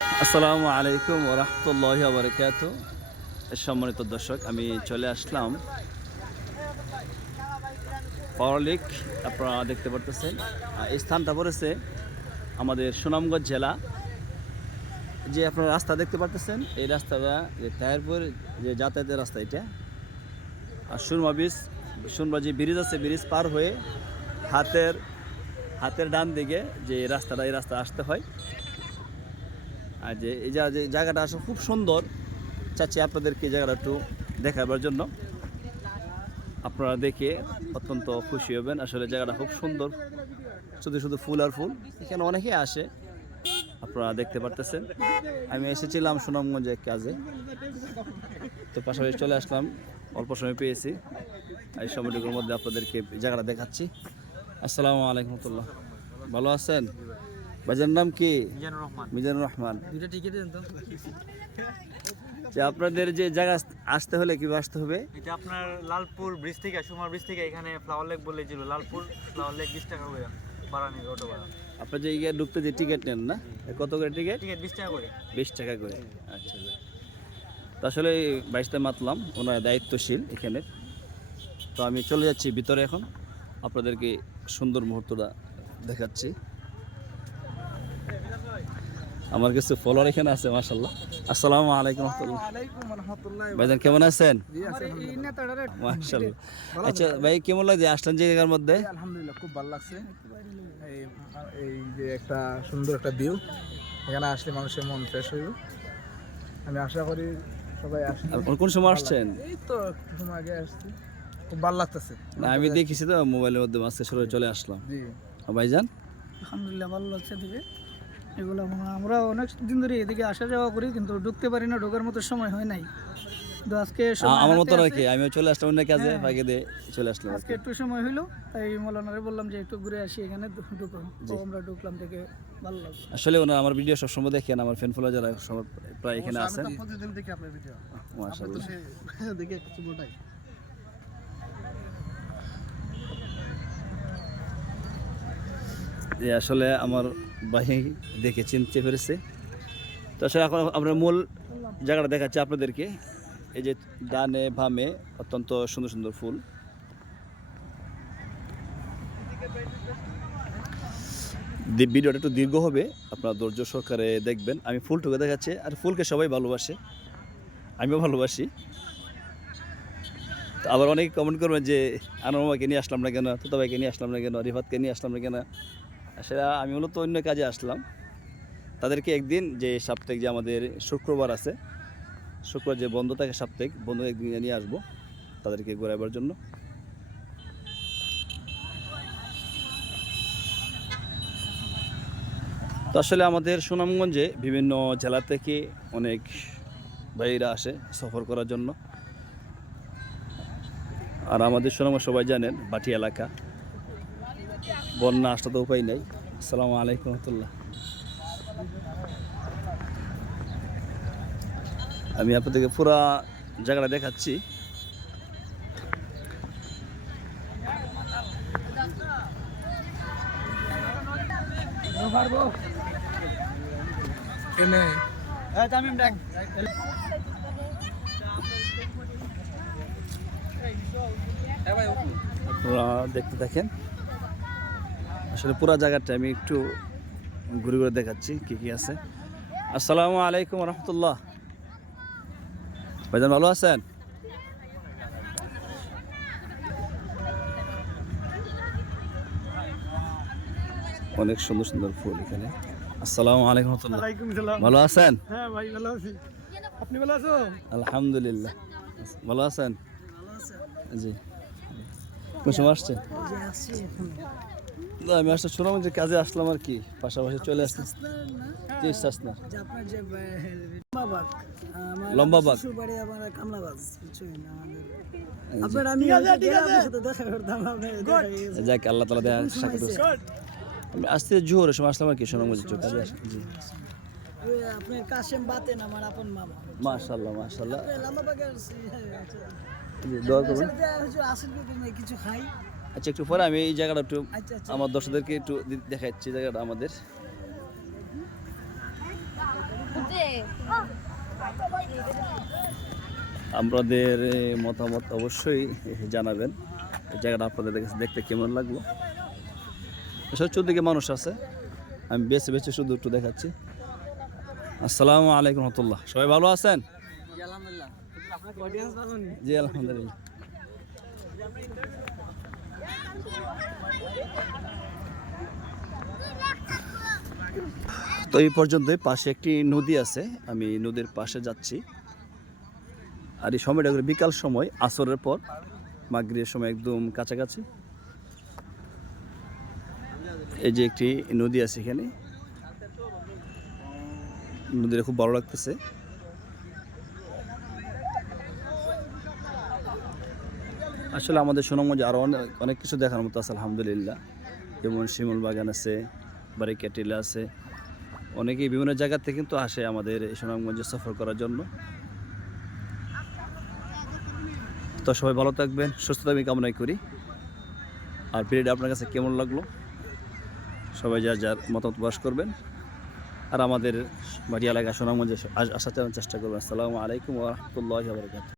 আসসালামু আলাইকুম ওয়া রাহমাতুল্লাহি ওয়া বারাকাতুহু। সম্মানিত দর্শক, আমি চলে আসলাম পাওয়ারলিক। আপনারা দেখতে পারতেছেন এই স্থানটা পড়েছে আমাদের সুনামগঞ্জ জেলা। যে আপনারা রাস্তা দেখতে পারতেছেন, এই রাস্তাটা যে তাহিরপুর যে যাতায়াতের রাস্তা এটা। আর সুরমা যে ব্রিজ আছে, ব্রিজ পার হয়ে হাতের হাতের ডান দিকে যে রাস্তাটা, এই রাস্তা আসতে হয়। আর যে এই যে জায়গাটা আসলে খুব সুন্দর, চাচ্ছি আপনাদেরকে এই জায়গাটা একটু দেখাবার জন্য। আপনারা দেখে অত্যন্ত খুশি হবেন। আসলে জায়গাটা খুব সুন্দর, শুধু শুধু ফুল আর ফুল। এখানে অনেকে আসে, আপনারা দেখতে পারতেছেন। আমি এসেছিলাম সুনামগঞ্জে কাজে, তো পাশাপাশি চলে আসলাম, অল্প সময় পেয়েছি। এই সময়টুকুর মধ্যে আপনাদেরকে জায়গাটা দেখাচ্ছি। আসসালামু আলাইকুম রহমতুল্লাহ, ভালো আছেন? বাজার নাম কি? মিজানুর রহমান। যে আপনাদের যে জায়গা আসতে হলে কি আসতে হবে? এটা আপনার লালপুর ব্রিজ থেকে, সুমার ব্রিজ থেকে এখানে ফ্লাওয়ার লেক বলে ছিল, লালপুর ফ্লাওয়ার লেক 20 টাকা করে ভাড়া নেবে, অটো ভাড়া। আপনার যে ইয়ে ঢুকতে যে টিকিট নেন না, কত করে টিকিট? টিকিট 20 টাকা করে। 20 টাকা করে, আচ্ছা। তো আসলে এই 22টা মাতলাম, ওনার দায়িত্বশীল এখানে। তো আমি চলে যাচ্ছি ভিতরে এখন, আপনাদেরকে সুন্দর মুহূর্তটা দেখাচ্ছি। আমার কিছু ফলোয়ার এখানে আছে, মাশাআল্লাহ। আসসালামু আলাইকুম রাহমাতুল্লাহ। ভাইজান কেমন আছেন? মাশাআল্লাহ। আচ্ছা ভাই, কেমন লাগছে আসলেন যে জায়গার মধ্যে? আলহামদুলিল্লাহ, খুব ভালো লাগছে। এই যে একটা সুন্দর একটা ভিউ, এখানে আসলে মানুষের মন ফ্রেশ হইব। আমি আশা করি সবাই আসবে। কোন সময় আসছেন? এই তো একটু সময় আগে আসছি, খুব ভালো লাগতেছে। না, আমি দেখেছি তো মোবাইলের মধ্যে, আজকে সরে চলে আসলাম। জি ভাইজান আলহামদুলিল্লাহ, ভালো লাগছে এদিকে। এগুলো আমরা অনেক দিন ধরে এদিকে আসা যাওয়া করি, কিন্তু ঢুকতে পারি না, ঢোকার মতো সময় হয় নাই। তো আজকে আমার মতো আর কি, আমিও চলে আসলাম অন্য কাজে, ফাঁকে দিয়ে চলে আসলাম। আজকে একটু সময় হইলো, তাই মৌলানারে বললাম যে একটু ঘুরে আসি, এখানে ঢুকো। তো আমরা ঢুকলাম, দেখে ভালো লাগছে। আসলে ওনার আমার ভিডিও সবসময় দেখেন, আমার ফ্যান ফলো যারা সব প্রায় এখানে আছেন। প্রতিদিন দেখি আপনার ভিডিও, মাশাআল্লাহ। দেখি কিছু বলটাই। যে আসলে আমার ভাই দেখে চিনতে পেরেছে। তো আসলে এখন আপনার মূল জায়গাটা দেখাচ্ছি আপনাদেরকে। এই যে ডানে বামে অত্যন্ত সুন্দর সুন্দর ফুল। ভিডিওটা একটু দীর্ঘ হবে, আপনারা ধৈর্য সহকারে দেখবেন। আমি ফুলটুকু দেখাচ্ছি, আর ফুলকে সবাই ভালোবাসে, আমিও ভালোবাসি। তো আবার অনেকে কমেন্ট করবেন যে আনোয়ার মামাকে নিয়ে আসলাম না কেন, তুতা ভাইকে নিয়ে আসলাম না কেন, রিফাতকে নিয়ে আসলাম না কেন। আসলে আমি মূলত অন্য কাজে আসলাম। তাদেরকে একদিন যে সাপ্তাহিক, যে আমাদের শুক্রবার আছে, শুক্রবার যে বন্ধ থাকে সাপ্তাহিক, বন্ধু একদিন নিয়ে আসবো তাদেরকে ঘোরাবার জন্য। তো আসলে আমাদের সুনামগঞ্জে বিভিন্ন জেলা থেকে অনেক ভাইরা আসে সফর করার জন্য। আর আমাদের সুনামগঞ্জ সবাই জানেন বাটি এলাকা, বন্যা আসলে তো উপায় নেই। আসসালামু আলাইকুম রহমতুল্লাহ। আমি আপনাদেরকে পুরা জায়গাটা দেখাচ্ছি। আপনারা দেখতে থাকেন। আসলে পুরা জায়গাটা আমি একটু ঘুরে ঘুরে দেখাচ্ছি কি কি আছে। আসসালামু আলাইকুম রহমতুল্লাহ। ভাইজান ভালো আছেন? অনেক সুন্দর সুন্দর ফুল এখানে। আসসালামু আলাইকুম রহমতুল্লাহ। ভালো আছেন? হ্যাঁ ভাই, ভালো আছি। আপনি ভালো আছো? আলহামদুলিল্লাহ। ভালো আছেন? জি। কোন সময় আসছেন? আমি আসলে সুনামগঞ্জের কাজে আসলাম আর কি, পাশাপাশি চলে আসলাম। জি, সাসনা লম্বা বাগ। যাক, আল্লাহ তাআলা দেয়া সাথে। আমি আসতে জোহরের সময় আসলাম আর কি সুনামগঞ্জের কাজে। জি, আপনার কাশেম বাতেন আমার আপন মামা। মাশাআল্লাহ মাশাআল্লাহ। লম্বা বাগে আসছি। জি, দোয়া করবেন। আসল কিছু খাই। আচ্ছা, একটু পরে আমি এই জায়গাটা একটু আচ্ছা। আমার দর্শকদেরকে একটু দেখাচ্ছি জায়গাটা আমাদের। আপনাদের মতামত অবশ্যই জানাবেন এই জায়গাটা আপনাদের কাছে দেখতে কেমন লাগলো। এসব চতুর্দিকে মানুষ আছে, আমি বেছে বেছে শুধু একটু দেখাচ্ছি। আসসালামু আলাইকুম রহমতুল্লাহ, সবাই ভালো আছেন? জি আলহামদুলিল্লাহ। তো এই পর্যন্তই, পাশে একটি নদী আছে, আমি নদীর পাশে যাচ্ছি। আর এই সময়টা করে বিকাল সময়, আসরের পর, মাগরিবের সময় একদম কাছাকাছি। এই যে একটি নদী আছে এখানে, নদীটা খুব ভালো লাগতেছে। আসলে আমাদের সুনামগঞ্জে আরও অনেক কিছু দেখার মতো আছে আলহামদুলিল্লাহ। যেমন শিমুল বাগান আছে, বারিকা টিলা আছে, অনেকেই বিভিন্ন জায়গা থেকে কিন্তু আসে আমাদের এই সুনামগঞ্জে সফর করার জন্য। তো সবাই ভালো থাকবেন, সুস্থতা আমি কামনাই করি। আর ভিডিওটা আপনার কাছে কেমন লাগলো সবাই যার যার মতামত প্রকাশ করবেন। আর আমাদের বাড়ি এলাকা সুনামগঞ্জে আসার চেষ্টা করবেন। আসসালামু আলাইকুম ওয়া রাহমাতুল্লাহি ওয়া বারাকাতুহু।